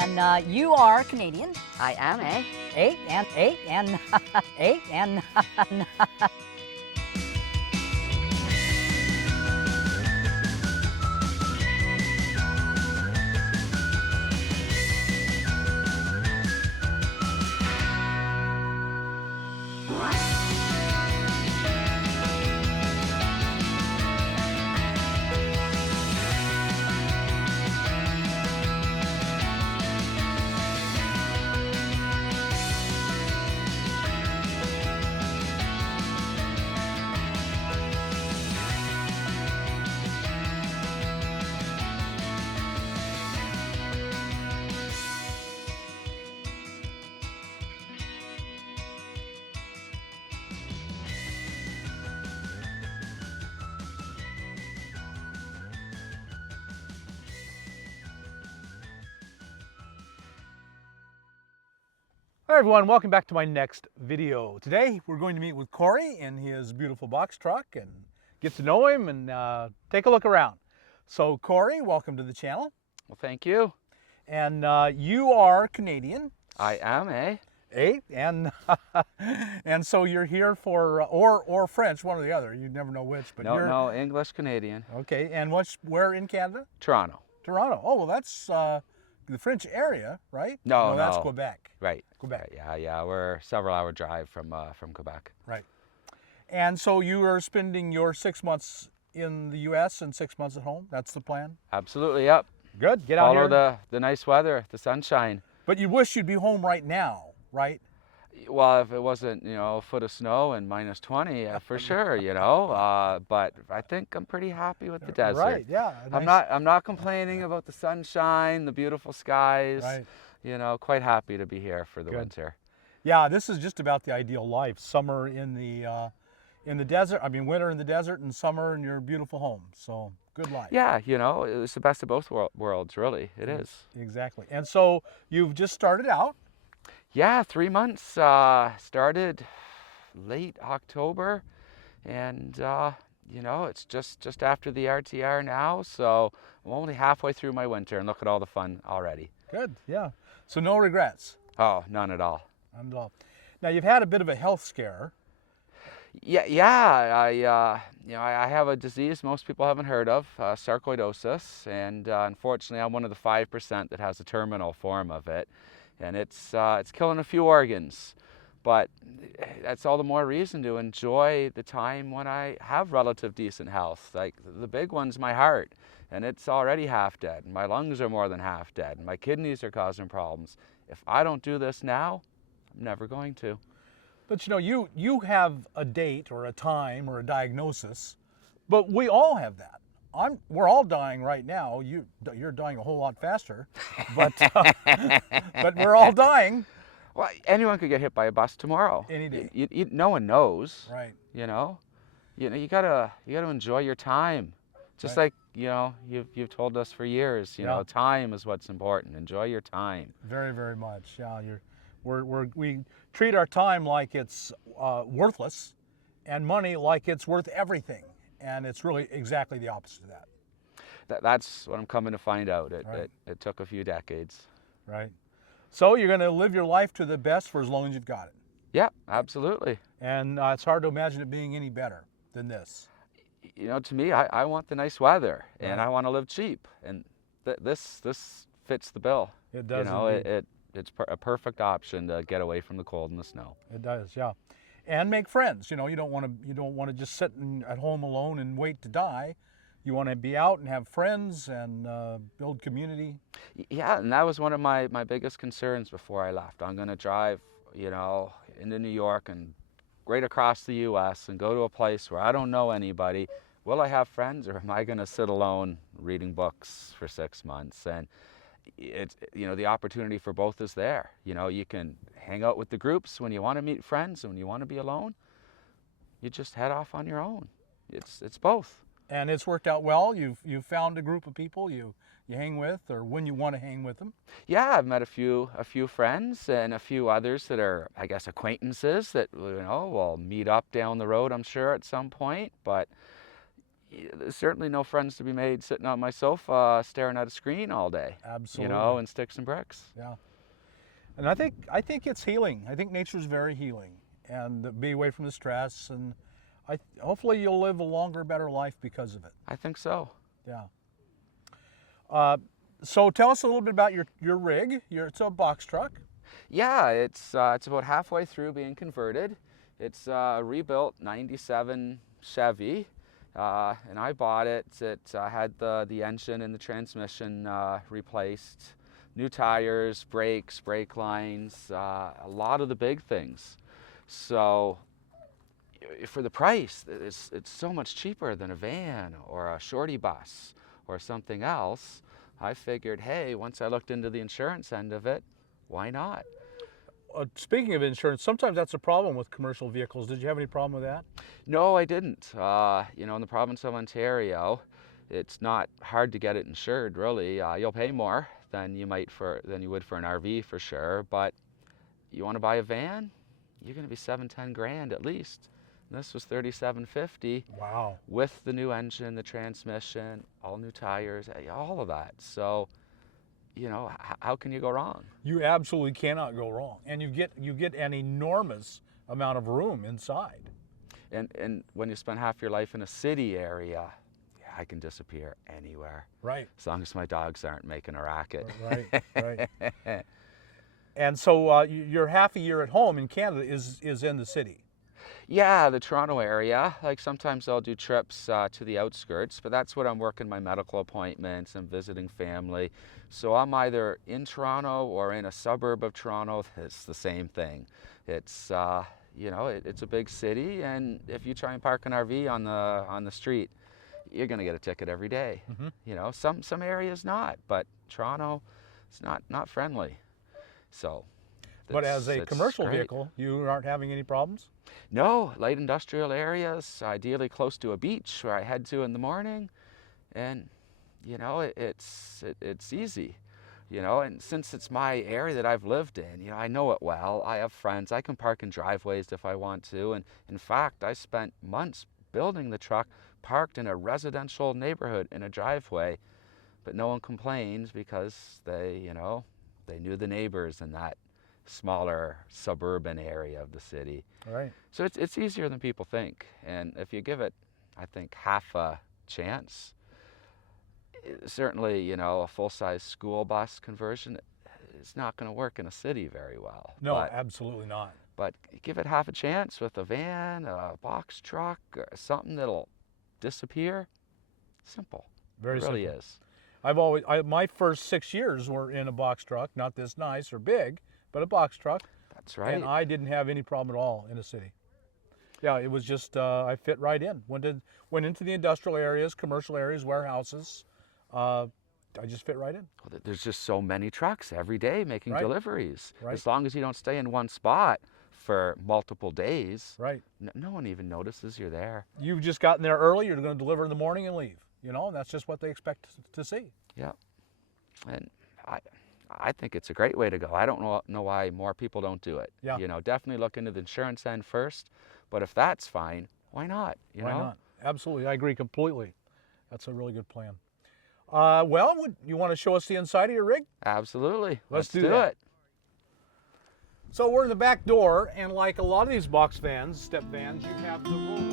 And you are Canadian. I am, eh? And Hi everyone, welcome back to my next video. Today we're going to meet with Cory in his beautiful box truck and get to know him and take a look around. So Cory, welcome to the channel. Well, thank you. And you are Canadian. I am, eh? And and so you're here for or French, one or the other. You never know which, but No, English Canadian. Okay. And where in Canada? Toronto. Toronto. Oh well, that's the French area, right? No, that's Quebec. Right. Quebec. Yeah. We're a several-hour drive from Quebec. Right. And so you are spending your 6 months in the U.S. and 6 months at home. That's the plan. Absolutely, yep. Good. Get out here. Follow the nice weather, the sunshine. But you wish you'd be home right now, right? Well, if it wasn't, a foot of snow and -20, for sure, But I think I'm pretty happy with the desert. Right. Yeah. Nice. I'm not complaining about the sunshine, the beautiful skies. Right. Quite happy to be here for the winter. Yeah, this is just about the ideal life. Summer in the desert. I mean, winter in the desert and summer in your beautiful home. So good life. Yeah, it's the best of both worlds, really. It is. Exactly. And so you've just started out. Yeah, 3 months. Started late October, and it's just after the RTR now, so I'm only halfway through my winter, and look at all the fun already. Good. Yeah. So no regrets. Oh, none at all. None at all. Now you've had a bit of a health scare. Yeah. I have a disease most people haven't heard of, sarcoidosis, and unfortunately, I'm one of the 5% that has a terminal form of it, and it's killing a few organs. But that's all the more reason to enjoy the time when I have relative decent health. Like the big one's my heart, and it's already half dead. And my lungs are more than half dead, and my kidneys are causing problems. If I don't do this now, I'm never going to. But you have a date or a time or a diagnosis, but we all have that. We're all dying right now. You're dying a whole lot faster, but but we're all dying. Well, anyone could get hit by a bus tomorrow. Any day. No one knows. Right. You gotta enjoy your time. Just right. Like you've told us for years. Time is what's important. Enjoy your time. Very, very much. Yeah. We treat our time like it's worthless, and money like it's worth everything, and it's really exactly the opposite of that. That's what I'm coming to find out. Right. It took a few decades. Right. So you're going to live your life to the best for as long as you've got it. Yeah, absolutely. And it's hard to imagine it being any better than this. To me, I want the nice weather, and Right. I want to live cheap, and this fits the bill. It does. It's a perfect option to get away from the cold and the snow. It does, yeah. And make friends. You don't want to just sit at home alone and wait to die. You want to be out and have friends and build community. Yeah, and that was one of my biggest concerns before I left. I'm going to drive, into New York and right across the U.S. and go to a place where I don't know anybody. Will I have friends, or am I going to sit alone reading books for 6 months? And it's the opportunity for both is there. You can hang out with the groups when you want to meet friends, and when you want to be alone, you just head off on your own. It's both. And it's worked out well. You've found a group of people you hang with, or when you want to hang with them. Yeah, I've met a few friends and a few others that are, I guess, acquaintances that we'll meet up down the road, I'm sure, at some point. But There's certainly no friends to be made sitting on my sofa staring at a screen all day. Absolutely. You know, and sticks and bricks. Yeah. And I think it's healing. I think nature's very healing, and be away from the stress, and hopefully you'll live a longer, better life because of it. I think so. Yeah. So tell us a little bit about your rig. It's a box truck. Yeah, it's about halfway through being converted. It's a rebuilt '97 Chevy, and I bought it. It had the engine and the transmission replaced, new tires, brakes, brake lines, a lot of the big things. So for the price, it's so much cheaper than a van or a shorty bus or something else. I figured, hey, once I looked into the insurance end of it, why not? Speaking of insurance, sometimes that's a problem with commercial vehicles. Did you have any problem with that? No, I didn't. You know, in the province of Ontario, it's not hard to get it insured, really. You'll pay more than you would for an RV for sure, but you want to buy a van, you're going to be $7-10 grand at least. And this was $37.50. Wow. With the new engine, the transmission, all new tires, all of that. So, you know, how can you go wrong? You absolutely cannot go wrong, and you get an enormous amount of room inside. And when you spend half your life in a city area, yeah, I can disappear anywhere. Right. As long as my dogs aren't making a racket. Right. And so your half a year at home in Canada is in the city. Yeah, the Toronto area. Like sometimes I'll do trips to the outskirts, but that's when I'm working my medical appointments and visiting family. So I'm either in Toronto or in a suburb of Toronto. It's the same thing. It's you know, it's a big city, and if you try and park an RV on the street, you're going to get a ticket every day. Mm-hmm. You know, some areas not, but Toronto, it's not friendly. So. But as a commercial great. vehicle, you aren't having any problems? No, light industrial areas, ideally close to a beach where I head to in the morning, and you know, it's easy, you know, and since it's my area that I've lived in, you know, I know it well. I have friends. I can park in driveways if I want to, and in fact, I spent months building the truck parked in a residential neighborhood in a driveway, but no one complains because they knew the neighbors in that smaller suburban area of the city. All right. So it's easier than people think, and if you give it, I think, half a chance, certainly, you know, a full-size school bus conversion, it's not going to work in a city very well. No, absolutely not. But give it half a chance with a van, a box truck, or something that'll disappear. Simple. Very it really simple. is. My first 6 years were in a box truck, not this nice or big, but a box truck. That's right. And I didn't have any problem at all in a city. Yeah, it was just, I fit right in. Went into the industrial areas, commercial areas, warehouses. I just fit right in. Well, there's just so many trucks every day making Right. deliveries. Right. As long as you don't stay in one spot for multiple days, Right. no one even notices you're there. You've just gotten there early, you're going to deliver in the morning and leave. You know, and that's just what they expect to see. Yeah. And I think it's a great way to go. I don't know why more people don't do it. Yeah. You know, definitely look into the insurance end first, but if that's fine, why not? You Why know? not? Absolutely, I agree completely. That's a really good plan. Well, you want to show us the inside of your rig? Absolutely. Let's do do that. it. So we're in the back door, and like a lot of these box vans, step vans, you have the roll